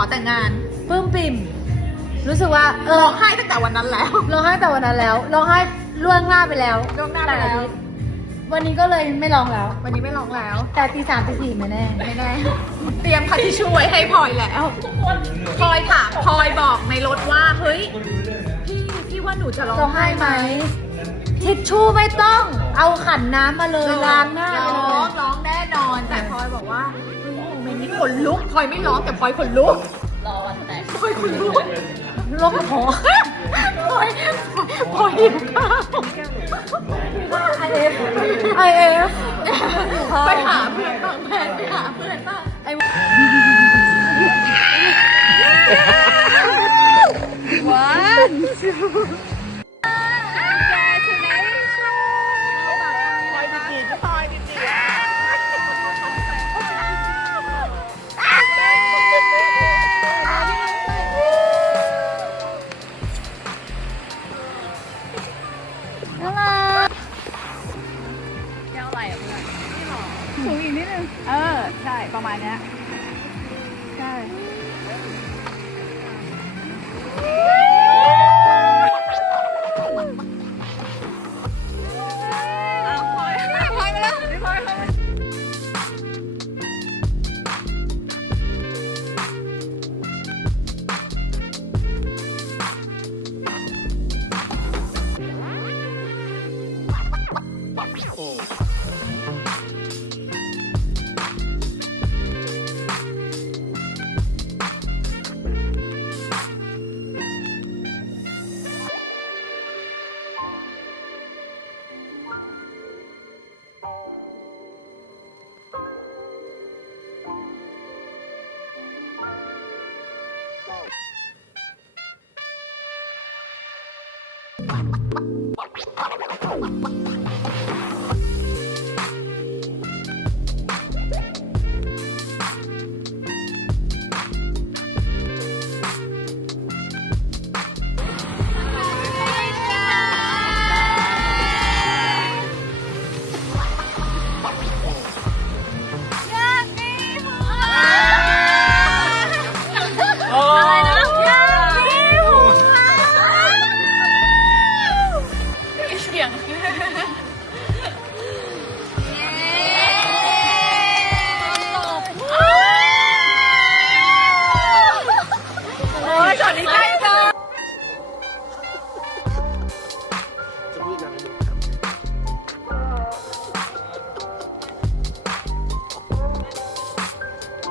ขอแต่งงานเพิ่มปิ่มรู้สึกว่าเออร้องไห้ตั้งแต่วันนั้นแล้วร้องไห้แต่วันนั้นแล้วร้องไห้ล่วงหน้าไปแล้วล่วงหน้าไปแล้ววันนี้ก็เลยไม่ร้องแล้ว วันนี้ไม่ร้องแล้ว แต่ตีสามตีสี่ไม่แน่ไม่แน่เตรียมพัดที่ช่ว้ให้พลอยแล้วพลอยถามพลอยบอกในรถว่าเฮ้ยพี่พี่ว่าหนูจะร้องไห้ไหมทิชชู่ไม่ต้อง เอาขันน้ำมาเลยล้างหน้าขนลุกพลอยไม่ร้องแต่พลอยขนลุกรอพลอยขนลุกร้องหอพลอยพลอยหิวข้าไอเอฟไอเอฟไปหาเพื่อนบ้างแพนไปหาเพื่อนบ้างไอ้ว้าสูงอีกนิดนึง เออ ใช่ ประมาณเนี้ยใช่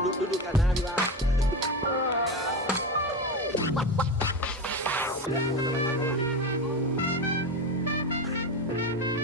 ดูดูกันนะพี่ว่า Thank you.